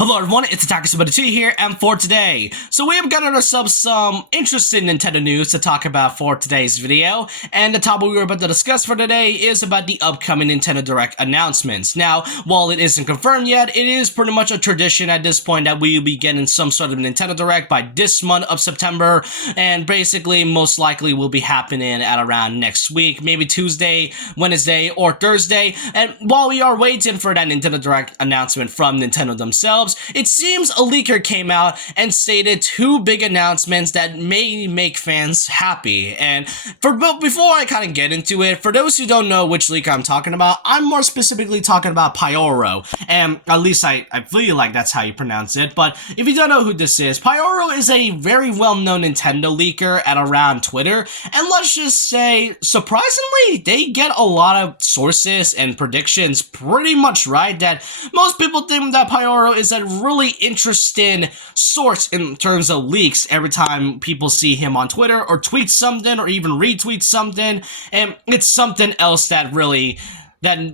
Hello everyone, it's Attacker72 here, and for today, we have gotten ourselves some interesting Nintendo news to talk about for today's video, and the topic we're about to discuss for today is about the upcoming Nintendo Direct announcements. Now, while it isn't confirmed yet, it is pretty much a tradition at this point that we will be getting some sort of Nintendo Direct by this month of September, and basically most likely will be happening at around next week, maybe Tuesday, Wednesday, or Thursday. And while we are waiting for that Nintendo Direct announcement from Nintendo themselves, it seems a leaker came out and stated two big announcements that may make fans happy. And before I kind of get into it, for those who don't know which leaker I'm talking about, I'm more specifically talking about Pyoro, and at least I feel like that's how you pronounce it. But if you don't know who this is, Pyoro is a very well-known Nintendo leaker at around Twitter, and let's just say, surprisingly, they get a lot of sources and predictions pretty much right. That most people think that Pyoro is a really interesting source in terms of leaks every time people see him on Twitter or tweet something or even retweet something, and it's something else that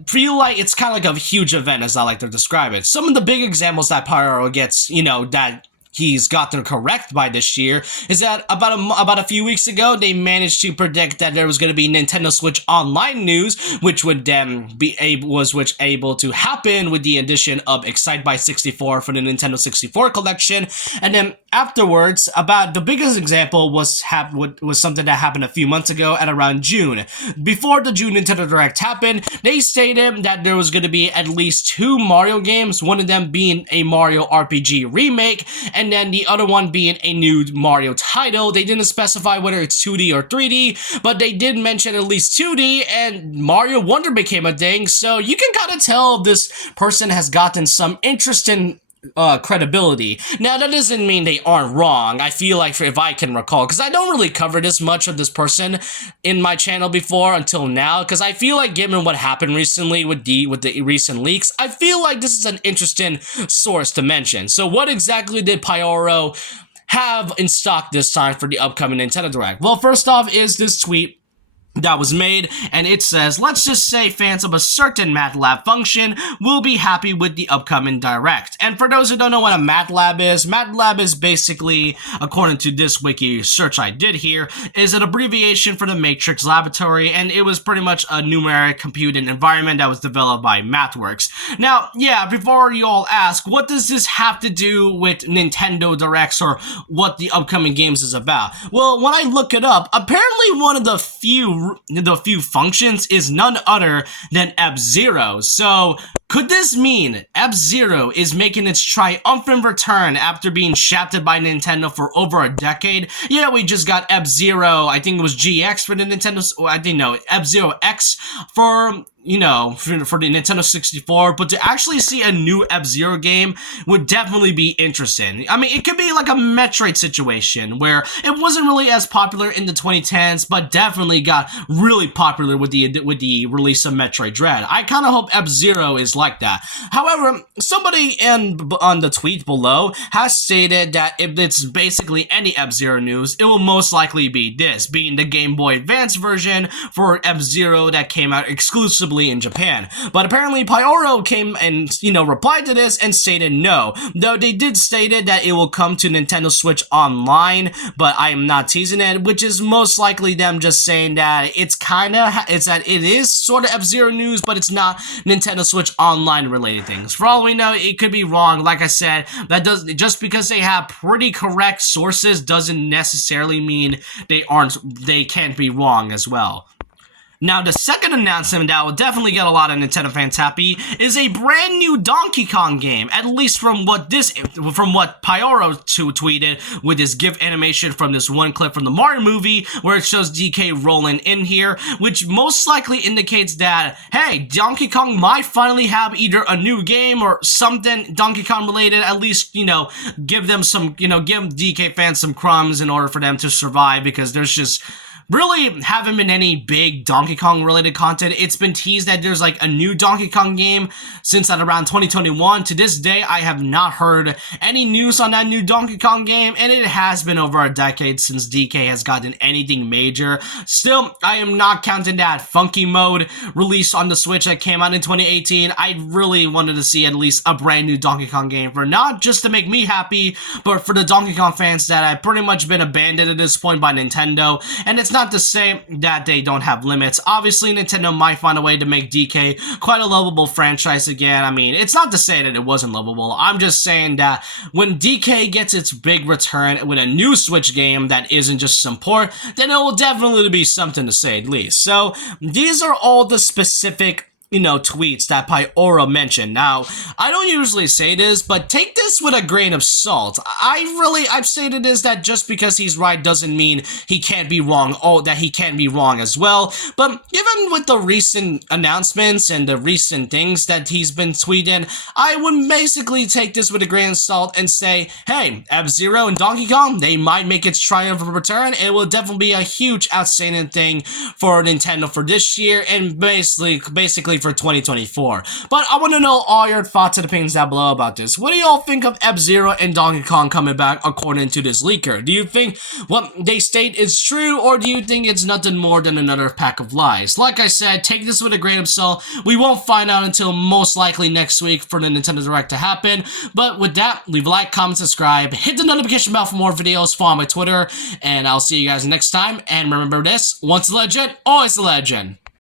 feel like it's kind of like a huge event, as I like to describe it. Some of the big examples that Pyoro gets, that he's gotten correct by this year is that about a few weeks ago they managed to predict that there was going to be Nintendo Switch Online news, which would then be able to happen with the addition of Excitebike 64 for the Nintendo 64 collection. And then afterwards, about the biggest example was something that happened a few months ago at around June. Before the June Nintendo Direct happened, they stated that there was going to be at least two Mario games, one of them being a Mario RPG remake, and then the other one being a new Mario title. They didn't specify whether it's 2D or 3D, but they did mention at least 2D, and Mario Wonder became a thing, so you can kind of tell this person has gotten some interesting credibility. Now, that doesn't mean they aren't wrong. I feel like, if I can recall, because I don't really cover this much of this person in my channel before until now, because I feel like given what happened recently with the recent leaks, I feel like this is an interesting source to mention. So what exactly did Pyoro have in stock this time for the upcoming Nintendo Direct? Well, first off is this tweet that was made, and it says, let's just say fans of a certain MATLAB function will be happy with the upcoming Direct. And for those who don't know what a MATLAB is basically, according to this wiki search I did here, is an abbreviation for the Matrix Laboratory, and it was pretty much a numeric computing environment that was developed by MathWorks. Now, yeah, before you all ask, what does this have to do with Nintendo Directs or what the upcoming games is about? Well, when I look it up, apparently one of the few functions is none other than F-Zero. So could this mean F-Zero is making its triumphant return after being shafted by Nintendo for over a decade? Yeah, we just got F-Zero, I think it was GX for the Nintendo, I didn't know, F-Zero X for the Nintendo 64, but to actually see a new F-Zero game would definitely be interesting. I mean, it could be like a Metroid situation, where it wasn't really as popular in the 2010s, but definitely got really popular with the release of Metroid Dread. I kind of hope F-Zero is like that. However, somebody on the tweet below has stated that if it's basically any F-Zero news, it will most likely be this, being the Game Boy Advance version for F-Zero that came out exclusively in Japan. But apparently Pyoro came and, replied to this and stated no. Though they did stated that it will come to Nintendo Switch Online, but I am not teasing it, which is most likely them just saying that it is sort of F-Zero news, but it's not Nintendo Switch Online related things. For all we know, it could be wrong. Like I said, just because they have pretty correct sources doesn't necessarily mean they can't be wrong as well. Now, the second announcement that will definitely get a lot of Nintendo fans happy is a brand new Donkey Kong game, at least from what Pyoro tweeted with this GIF animation from this one clip from the Mario movie, where it shows DK rolling in here, which most likely indicates that, hey, Donkey Kong might finally have either a new game or something Donkey Kong related, at least, give them some, give DK fans some crumbs in order for them to survive, because there's just really haven't been any big Donkey Kong related content. It's been teased that there's like a new Donkey Kong game since at around 2021. To this day, I have not heard any news on that new Donkey Kong game, and it has been over a decade since DK has gotten anything major. Still, I am not counting that Funky Mode release on the Switch that came out in 2018. I really wanted to see at least a brand new Donkey Kong game, for not just to make me happy, but for the Donkey Kong fans that have pretty much been abandoned at this point by Nintendo. And it's not to say that they don't have limits. Obviously, Nintendo might find a way to make DK quite a lovable franchise again. I mean, it's not to say that it wasn't lovable. I'm just saying that when DK gets its big return with a new Switch game that isn't just some port, then it will definitely be something to say at least. So these are all the specific tweets that Pyora mentioned. Now, I don't usually say this, but take this with a grain of salt. I've stated this, that just because he's right doesn't mean he can't be wrong. Oh, that he can't be wrong as well. But given with the recent announcements and the recent things that he's been tweeting, I would basically take this with a grain of salt and say, hey, F-Zero and Donkey Kong, they might make its triumphant return. It will definitely be a huge, outstanding thing for Nintendo for this year and basically for 2024. But I want to know all your thoughts and opinions down below about this. What do y'all think of F-Zero and Donkey Kong coming back according to this leaker? Do you think what they state is true, or do you think it's nothing more than another pack of lies? Like I said, take this with a grain of salt. We won't find out until most likely next week for the Nintendo Direct to happen. But with that, leave a like, comment, subscribe, hit the notification bell for more videos, follow my Twitter, and I'll see you guys next time. And remember this, once a legend, always a legend.